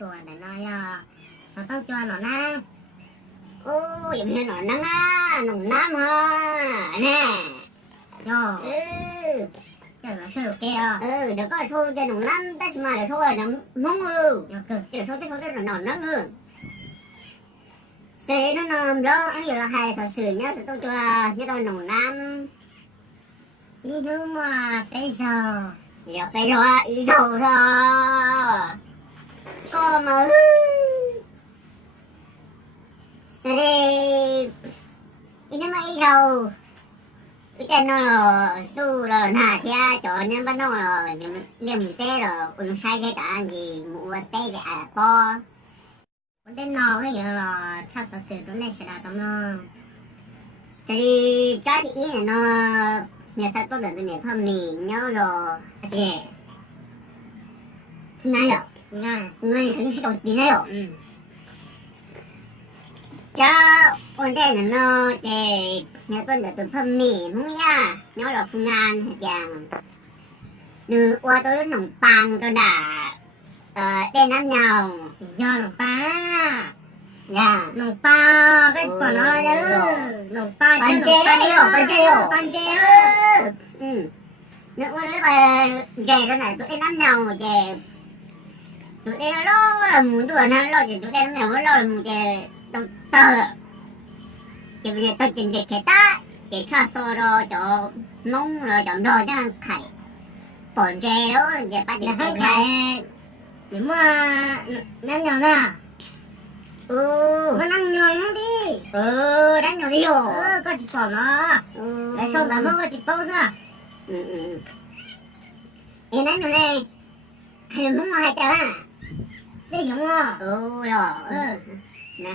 chùa để nói sao tao cho nó nè. Ô, giống như nó nắng á, nồng nam ha, nè. Yo, Ừ, giờ nó sửa kia. được có số tên nồng nam, ta xem mà là số là nồng mông ư. Yo cơ. Chứ số tên là nồng nắng ư. Sẽ nó nồng đó, anh giờ là hai sở sử nhá, sẽ tôi cho như đó nồng nam. Ý thứ mà bây giờ. Giờ bây giờ ý dầu rồi. Có mà sẽ đi ý nó mà ý dầu. Cái chân nó là tu là nà thia cho nên bắt đầu là liềm tê là uống sai cái cả gì mua tê dạ po. Vấn đề nó cái giờ là chắc sẽ sửa đúng này sẽ là tao nó. Sẽ đi cho thì ý là nó nhà sao tôi được nhà phân mì nhau rồi. Yeah. Này rồi. Ngay thấy cái đầu tí này rồi. Cho vấn đề là nó để nhà tôi được từ phân mì không nha. Nhau là phương an dạng. Nữ qua tôi nồng bằng tôi đã tên ăn nhau. Do nó ba. Dạ. Nồng ba cái quả nó là chứ. Nồng ba chứ. Bàn chê rồi. Bàn chê. Nữ qua tôi bà ghé cái này tôi tên ăn nhau mà chè. Tụi đây nó là muốn đùa nó lo gì tụi đây nó lo là muốn chè đâu tờ. Chỉ bây giờ tôi chỉnh cái cái ta cái xa xô rồi cho mông rồi chọn rồi cho khải. Bọn chè đó chè bắt Là được phải cái khải. Nếu mà năng nhỏ nè. Mà năng nhỏ nó đi. Đánh nhỏ đi rồi. Có chịu bỏ nó. Tại sao bà không có chịu bỏ ra. Em đánh nhỏ đi. Hay muốn hai cháu à? Để giống à. Rồi. Nè.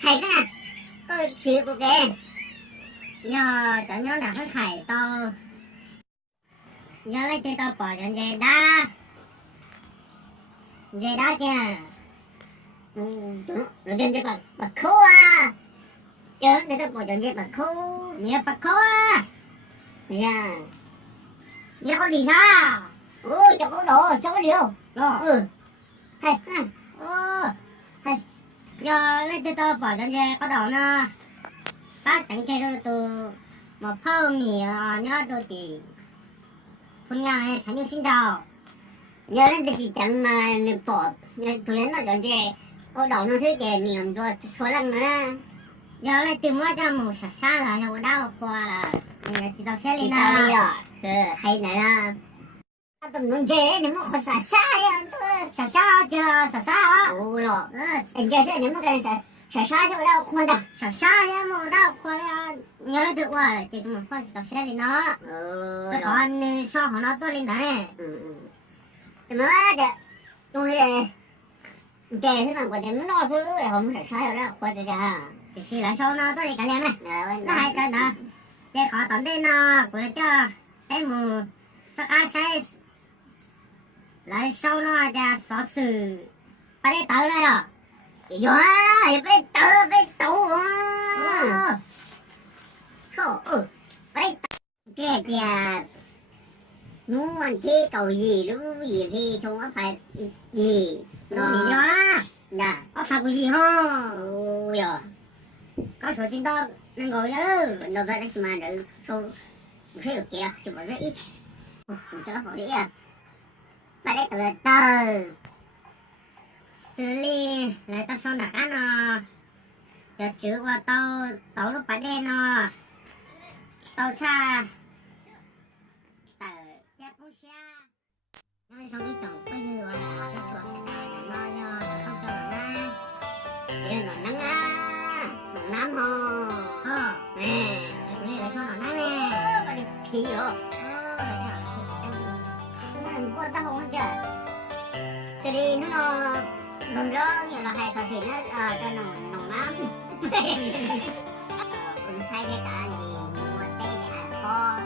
Hay cái nè. Có chịu của kìa. Nhờ cho nhau đã phải khải tao. Giờ lấy tiền tao bỏ cho dây đá. Dây đá chứ. Rồi trên dây bạc khô à. Chứ để tôi bỏ cho dây bạc khô. Nhiều bạc khô à. Dạ. Giờ có gì sao? Cho có đồ, cho có điều. Rồi. Hay. Hay. Giờ lấy tiền tao bỏ cho dây có đồ nè. Bác chẳng chơi đâu tụ. Mà phao mì nhớ đôi tỷ. Phun ngang này chẳng như xin đầu. Giờ lên thì chỉ chẳng mà bỏ. Tụi nó cho dây. Có đồ nó thấy kìa niềm rồi số lần nữa. Giờ lấy tiền mua cho một sạch xa là nhau đau qua là. Chị tao sẽ Thì lên tao đi nào. rồi. Hay này là. Tụi nó dễ nếu mà khó xả xa vậy. Sạch xa chưa? Sạch xa á. Rồi. Anh chơi sẽ nếu mà cái này xả xa cho đâu khoan đâu. Sạch xa nha mà đau qua là. Nhớ lấy tự qua là chị mà phải tao sẽ lên nó. Tôi còn so họ nó tôi lên đấy. Thì mà đó. Tôi đi. Trẻ thế nào của em nó thứ không thể sai đâu qua cho cha. Thì xì lại sau nó tôi đi cả liền này. Nó hay cái đó. Chị khó tổn tên nó của cho em mù cho cá xe lại sau nó ra xóa xử bà đây tới đây à. Dạ, bây tớ khổ bây trẻ kìa nó ăn thi cầu gì lúc gì thì chúng nó phải gì Nó gì đó dạ có phải cái gì không? ôi rồi Có số chính đó nên ngồi ra đó. nó phải mà được số thấy được kìa chụp vào cái cho nó khỏi đi à bà đây từ Xử lý lại tao xong đặt ăn nó cho chữ qua tao lúc bà đen nó tao cha tờ chép bố xa nói xong cái tổng bây giờ là cái chuột sẽ đài là nói không cho nó na. Yên nó nắng á nó nắng hồ Nè đây là sao nó na nè. có đi khí rồi đừng có tao không chơi sẽ đi nó đừng đó như là hai sở xỉ nó cho nó nóng sai cái cả gì mua tê dạ kho